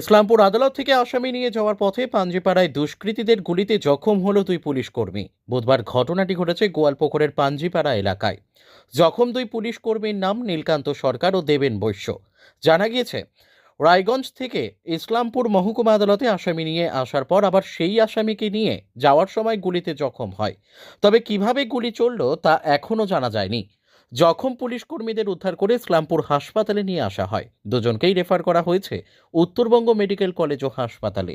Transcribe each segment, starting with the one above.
ইসলামপুর আদালত থেকে আসামি নিয়ে যাওয়ার পথে পাঞ্জিপাড়ায় দুষ্কৃতীদের গুলিতে জখম হলো দুই পুলিশ কর্মী। বুধবার ঘটনাটি ঘটেছে গোয়ালপুকুরের পাঞ্জিপাড়া এলাকায়। জখম দুই পুলিশ কর্মীর নাম নীলকান্ত সরকার ও দেবেন বৈশ্য। জানা গিয়েছে, রায়গঞ্জ থেকে ইসলামপুর মহকুমা আদালতে আসামি নিয়ে আসার পর আবার সেই আসামিকে নিয়ে যাওয়ার সময় গুলিতে জখম হয়। তবে কীভাবে গুলি চলল তা এখনও জানা যায়নি। জখম পুলিশ কর্মীদের উদ্ধার করে ইসলামপুর হাসপাতালে নিয়ে আসা হয়। দুজনকেই রেফার করা হয়েছে উত্তরবঙ্গ মেডিকেল কলেজ ও হাসপাতালে।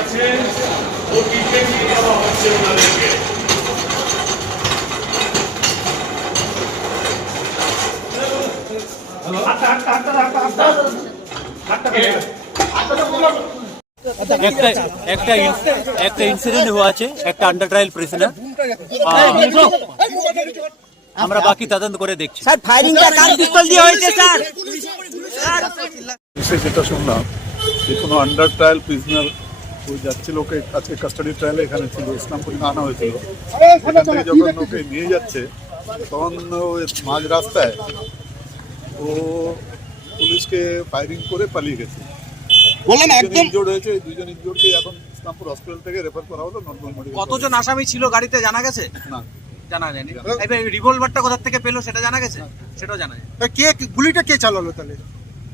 আছে ও টিকে নিয়ে যাওয়া হচ্ছে ওনাদেরকে একটা একটা একটা ইনসিডেন্ট হওয়া আছে একটা আন্ডার ট্রায়াল প্রিজনার আমরা বাকি তদন্ত করে দেখছি। স্যার ফায়ারিংটা কার পিস্তল দিয়ে হয়েছে স্যার? এসে যেটা শুনলাম যে কোনো আন্ডার ট্রায়াল প্রিজনার ওই যাচ্ছিল ওকে আজকে কাস্টাডি ট্রায়ালে এখানে ছিল ইসলামপুর আনা হয়েছিল। যখন ওকে নিয়ে যাচ্ছে তখন ওই মাঝ রাস্তায় ও পুলিশকে ফায়ারিং করে পালিয়ে গেছে। বললাম একদম ইনজোর্ড হয়েছে এই দুজন ইনজোর্ডকে এখন ইসলামপুর হসপিটাল থেকে রেফার করা হলো নর্মাল মেডিকেল কতজন আসামি ছিল গাড়িতে জানা গেছে? না। জানা যায়নি। এবার রিভলভারটা কোথা থেকে পেল সেটা জানা গেছে? সেটাও জানা যায় কে গুলিটা কে চালালো তাহলে?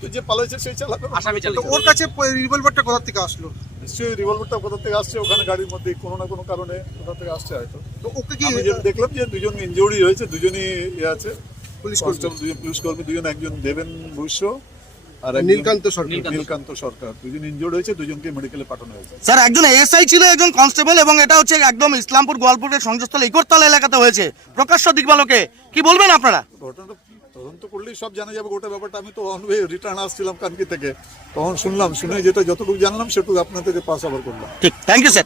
তো যে পালাইছে সেই চালাবে আসামি তো ওর কাছে রিভলভারটা কোথা থেকে আসলো? নিশ্চয়ই রিভলভারটা কোথা থেকে আসছে ওখানে গাড়ির মধ্যে কোনো না কোনো কারণে কোথা থেকে আসছে হয়তো। তো ওকে কি দেখলাম যে দুজন ইনজুরি হয়েছে দুজনই ইয়ে আছে। পুলিশ কনস্টেবল দুজন পুলিশ কর্মী দুজন একজন দেবেন বৈশ্য আর নীলকান্ত সরকার। নীলকান্ত সরকার। দুজন ইনজুর্ড হয়েছে দুজনকে মেডিকেলে পাঠানো হয়েছে। স্যার একজন এএসআই ছিল একজন কনস্টেবল এবং এটা হচ্ছে একদম ইসলামপুর গোয়ালপুরের সংযোগস্থল ইকরতলা এলাকাতে হয়েছে। প্রকাশ্য দিকবালকে কি বলবেন আপনারা? ঘটনাটা তদন্ত করলেই সব জানা যাবে গোটা ব্যাপারটা। আমি তো অন রিটার্ন আসছিলাম কানকি থেকে। তখন শুনলাম শুনে যেটা যতটুকু জানলাম সেটুকু আপনাদেরকে পাস আবার করলাম। ঠিক থ্যাংক ইউ স্যার